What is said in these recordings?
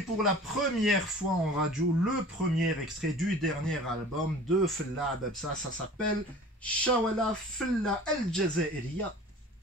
écouter pour la première fois en radio le premier extrait du dernier album de Fella Bebsa. Ça s'appelle Shawala Fella El Jazairiya.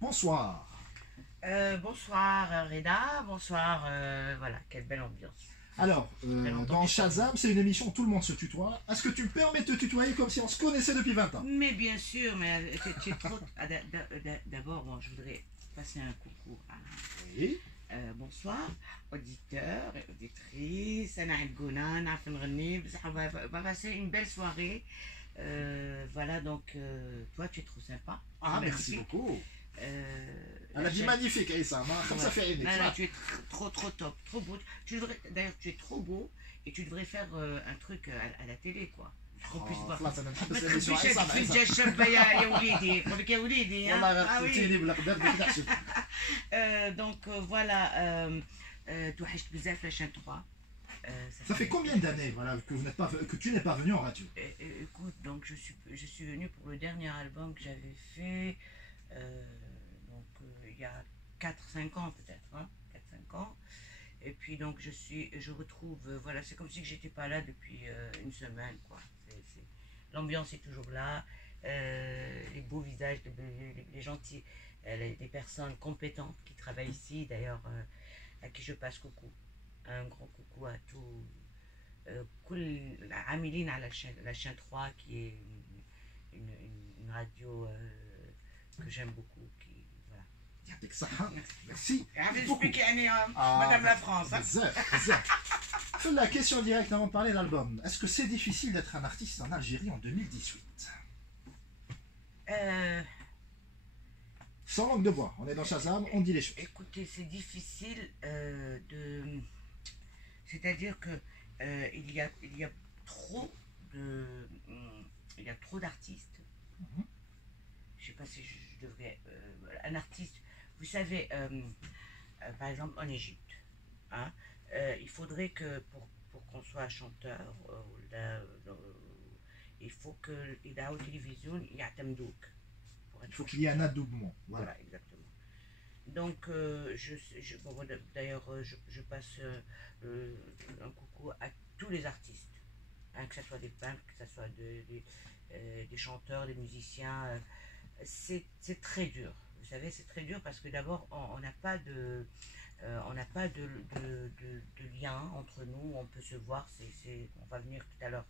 Bonsoir. Bonsoir Reda, bonsoir, voilà, quelle belle ambiance. Alors, dans Shazam, c'est une émission où tout le monde se tutoie. Est-ce que tu me permets de te tutoyer comme si on se connaissait depuis 20 ans? Mais bien sûr, mais tu es trop... D'abord, bon, je voudrais passer un coucou à... Oui. Bonsoir, auditeurs et auditrices, on va passer une belle soirée. Voilà, donc, toi, tu es trop sympa. Ah, merci beaucoup. Elle a dit magnifique, Aïssa. Comme ça fait aimer. Tu es trop top, trop beau. D'ailleurs, tu es trop beau et tu devrais faire un truc à la télé, quoi. Qu'on puisse voir. ما تخبيش الفنجة الشابة يا وليدي، يقول لك يا وليدي. Donc voilà, توحشت بزاف la chaîne 3. Ça fait combien d'années voilà, que tu n'es pas venu en radio? Écoute, donc je suis venu pour le dernier album que j'avais fait il y a 4-5 ans peut-être, hein, 4-5 ans. Et puis donc je retrouve, voilà, c'est comme si j'étais pas là depuis une semaine, quoi. L'ambiance est toujours là, les beaux visages, les gentils, les personnes compétentes qui travaillent ici, d'ailleurs, à qui je passe coucou. Un grand coucou à tous. Améline à la chaîne 3 qui est une radio que j'aime beaucoup. Voilà. Merci. Madame la France. La question directe avant de parler de l'album. Est-ce que c'est difficile d'être un artiste en Algérie en 2018? Sans langue de bois, on est dans Shazam, on dit les choses. Écoutez, c'est difficile de... C'est-à-dire que il y a trop d'artistes. Je sais pas si je devrais... un artiste, vous savez, par exemple en Égypte, hein, il faudrait que pour qu'on soit chanteur, il faut que la télévision il y a il faut qu'il y ait un adoubement. Voilà, exactement. Donc, d'ailleurs, je passe un coucou à tous les artistes, hein, que ce soit des peintres, que ce soit des chanteurs, des musiciens. C'est très dur. Vous savez, c'est très dur parce que d'abord, on n'a pas de lien entre nous, on peut se voir, on va venir tout à l'heure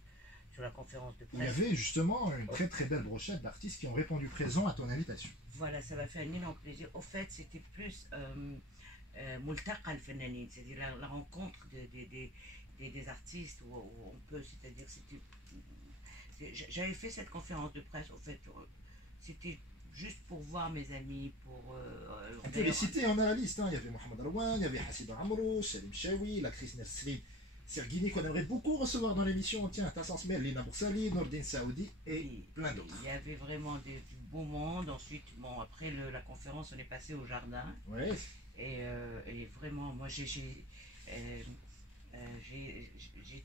sur la conférence de presse. Il y avait justement une très très belle brochette d'artistes qui ont répondu présent à ton invitation. Voilà, ça m'a fait un énorme plaisir. Au fait, c'était plus multaqa al-fannanin, c'est-à-dire la rencontre des artistes où on peut, c'est-à-dire j'avais fait cette conférence de presse, au fait, c'était juste pour voir mes amis, pour... on peut les citer, on a la liste, hein. Il y avait Mohamed Arouane, il y avait Hassid Amrou, Salim Chaoui, la Chris Nersri, Serguini qu'on aimerait beaucoup recevoir dans l'émission, tiens, Tassan Smel, Lina Boursali, Nordin Saoudi et plein d'autres. Il y avait vraiment du beau monde. Ensuite, bon, après la conférence, on est passé au jardin. Ouais. Et vraiment, moi j'ai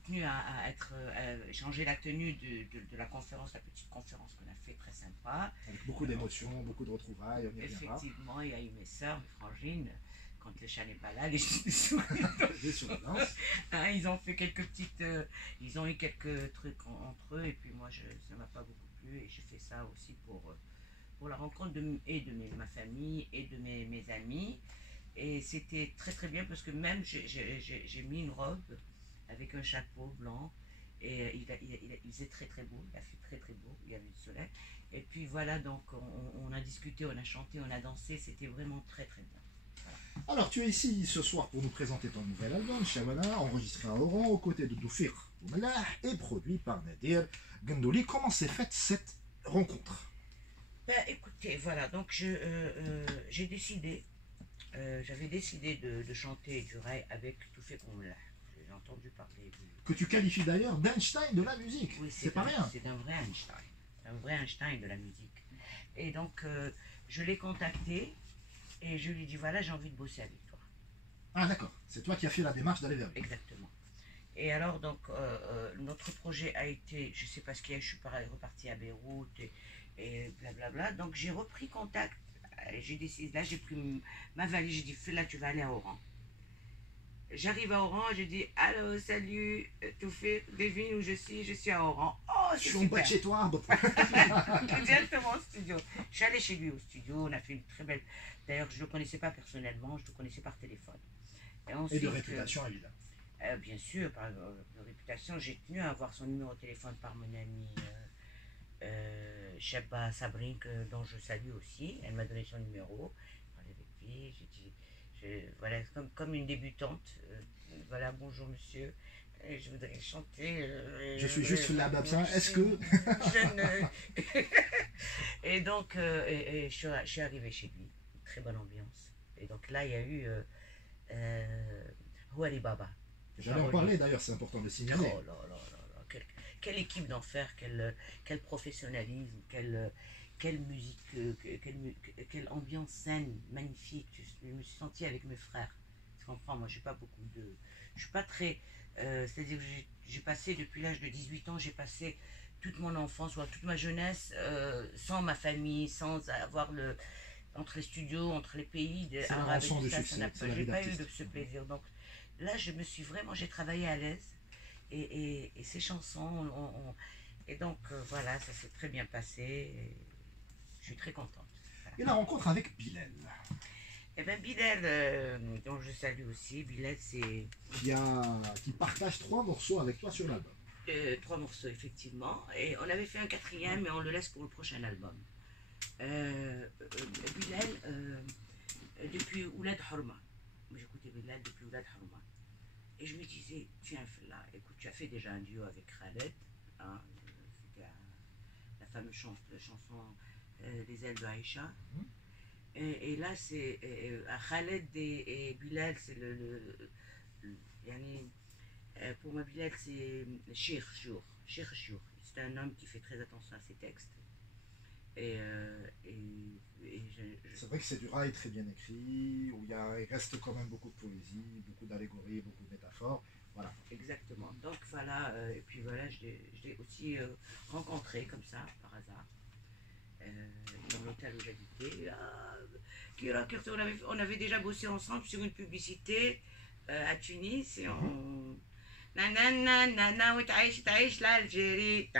tenu à changer la tenue de la conférence, la petite conférence qu'on a fait, très sympa. Avec beaucoup d'émotions, beaucoup de retrouvailles, on y reviendra. Effectivement, il y a eu mes sœurs, mes frangines, quand le chat n'est pas là, les hein, ils ont fait quelques petites... ils ont eu quelques trucs entre eux, et puis moi, ça m'a pas beaucoup plu, et j'ai fait ça aussi pour la rencontre de ma famille et de mes amis. Et c'était très très bien parce que même j'ai mis une robe avec un chapeau blanc et il faisait très très beau, il a fait très très beau, il y avait du soleil. Et puis voilà, donc on a discuté, on a chanté, on a dansé, c'était vraiment très très bien. Voilà. Alors tu es ici ce soir pour nous présenter ton nouvel album, Shawala, enregistré à Oran aux côtés de Doufir Oumelah et produit par Nadir Gendouli. Comment s'est faite cette rencontre? Écoutez, voilà, donc j'ai décidé... j'avais décidé de chanter du raï avec Doufir Oumelah. J'ai entendu parler. Que tu qualifies d'ailleurs d'Einstein de la musique. Oui, c'est pas rien. C'est un vrai Einstein. Un vrai Einstein de la musique. Et donc, je l'ai contacté et je lui ai dit voilà, j'ai envie de bosser avec toi. Ah, d'accord. C'est toi qui as fait la démarche d'aller vers lui. Exactement. Et alors, donc, notre projet a été, je sais pas ce qu'il y a, je suis reparti à Beyrouth et blablabla. Donc, j'ai repris contact. J'ai décidé, là, j'ai pris ma valise, j'ai dit là, tu vas aller à Oran. J'arrive à Oran, je dis allô, salut, tout fait, devine où je suis à Oran. Oh, Je c'est suis en bas super. de chez toi. Directement au studio. Je suis allée chez lui au studio, on a fait une très belle. D'ailleurs, je ne le connaissais pas personnellement, je le connaissais par téléphone. Et Et de ensuite, réputation, évidemment. bien sûr, par réputation, j'ai tenu à avoir son numéro de téléphone par mon amie Cheba Sabrine, dont je salue aussi. Elle m'a donné son numéro. J'ai parlé avec lui, j'ai dit, voilà, comme une débutante. Voilà, bonjour monsieur. Je voudrais chanter. Je suis juste là, Babsa. Est-ce que. Et donc, je suis arrivée chez lui. Très bonne ambiance. Et donc là, il y a eu Houari Baba. J'allais en parler d'ailleurs, c'est important de le signaler. Oh là là là là, quelle équipe d'enfer, quel professionnalisme, quelle musique, quelle ambiance saine, magnifique. Je me suis sentie avec mes frères. Tu comprends, moi, j'ai pas beaucoup de. Je suis pas très. C'est-à-dire que j'ai passé, depuis l'âge de 18 ans, j'ai passé toute mon enfance, ou toute ma jeunesse, sans ma famille, sans avoir le. Entre les studios, entre les pays C'est la arabes et rançon tout de ça, succès, c'est la j'ai vie pas eu d'artiste. ce plaisir. Donc là, je me suis vraiment, j'ai travaillé à l'aise. Et ces chansons, et donc voilà, ça s'est très bien passé. Et je suis très contente. Voilà. Et la rencontre avec Bilal, Et bien Bilal, dont je salue aussi, Bilal c'est qui partage 3 morceaux avec toi sur l'album. 3 morceaux effectivement. Et on avait fait un 4e, mais on le laisse pour le prochain album. Bilal, depuis Oulad Horma. J'écoutais Bilal depuis Oulad Horma. Et je me disais, tiens, là, écoute, tu as fait déjà un duo avec Khaled, hein, c'était la fameuse chanson Les ailes d'Aïcha. Et là, c'est Khaled et Bilal, c'est yani, pour moi, Bilal, c'est Cheikh Chour. C'est un homme qui fait très attention à ses textes. C'est vrai que c'est du rail très bien écrit, où il reste quand même beaucoup de poésie, beaucoup d'allégories, beaucoup de métaphores. Voilà. Exactement. Donc voilà, et puis voilà, je l'ai aussi rencontré comme ça, par hasard, dans l'hôtel où j'habitais. On avait déjà bossé ensemble sur une publicité à Tunis et on. Nanana, وتعيش l'Algérie.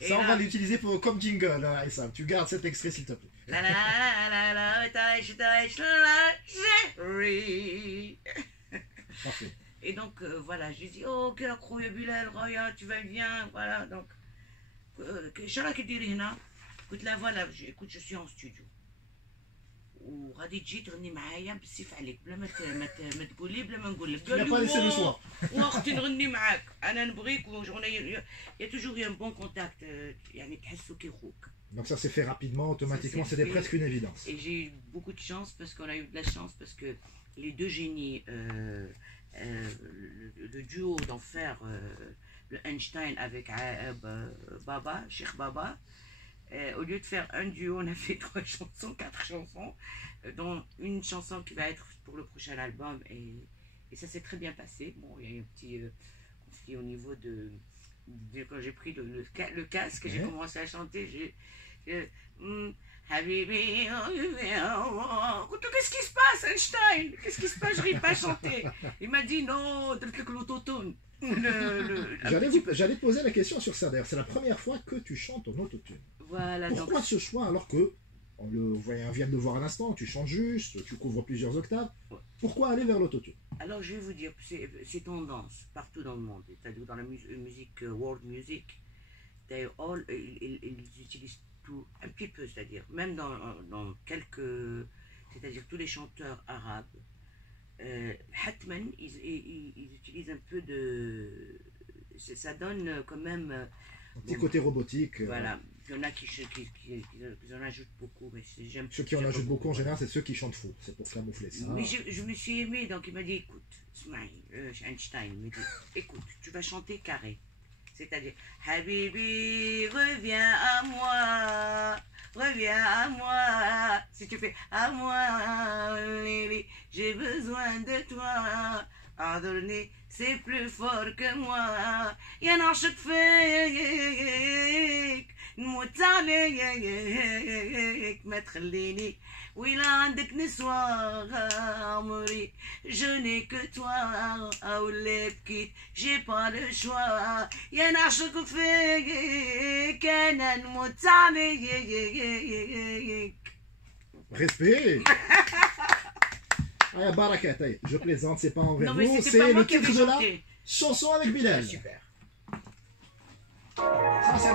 Ça, on va l'utiliser comme jingle, hein, Aïssa. Tu gardes cet extrait, s'il te plaît. La la la la, تعيش l'Algérie. Parfait. Et donc voilà, je lui dis oh quel incroyable Bilal, Raya, tu vas bien, voilà donc. شراك تديري هنا؟ قلت لها voilà, écoute, je suis en studio. وغادي تجي تغني معايا بالسيف عليك بلا ما تقولي بلا ما نقول لك. Tu n'as pas laissé le choix. واختي نغني معاك انا نبغيك يا توجور يا بون كونتاكت يعني تحسوا كي خوك. Donc ça s'est fait rapidement, automatiquement, c'était presque une évidence. Et j'ai eu beaucoup de chance parce qu'on a eu de la chance parce que les deux génies, le duo d'enfer, le Einstein avec Baba, Cheikh Baba. Au lieu de faire un duo, on a fait 3 chansons, 4 chansons, dont une chanson qui va être pour le prochain album. Et ça s'est très bien passé. Bon, il y a eu un petit conflit au niveau quand j'ai pris le casque et j'ai commencé à chanter. Habibi, qu'est-ce qui se passe, Einstein? Qu'est-ce qui se passe? Je n'arrive pas à chanter. Il m'a dit non, l'autotune. J'allais poser la question sur ça d'ailleurs. C'est la première fois que tu chantes en autotune. Voilà, Pourquoi ce choix alors que, on vient de le voir à l'instant, tu chantes juste, tu couvres plusieurs octaves. Pourquoi aller vers l'autotune? Alors je vais vous dire, c'est tendance partout dans le monde. C'est-à-dire dans la musique, world music, ils utilisent tout un petit peu, c'est-à-dire même dans quelques, c'est-à-dire tous les chanteurs arabes. Hatman, ils utilisent un peu de. Ça donne quand même. Un petit côté robotique. Voilà. Il y en a qui en ajoutent beaucoup. Mais ceux qui en ajoutent beaucoup en général, c'est ceux qui chantent faux. C'est pour camoufler ça. Mais je me suis aimé, donc il m'a dit écoute, Einstein m'a dit écoute, tu vas chanter carré. C'est-à-dire Habibi, reviens à moi. Reviens à moi, si tu fais à moi, Lili, j'ai besoin de toi. Pardonner, c'est plus fort que moi. يا نعشق فيك نموت عليك ما تخليني ويلا عندك نسوى عمري je n'ai que toi أولي بكيت j'ai pas le choix يا نعشق فيك أنا نموت عليك. Respect. Ah, Barakat, je plaisante, c'est pas envers Non mais vous, c'était pas c'est moi le qui avais titre de la chanté. chanson avec Bilal. Super. Ça, c'est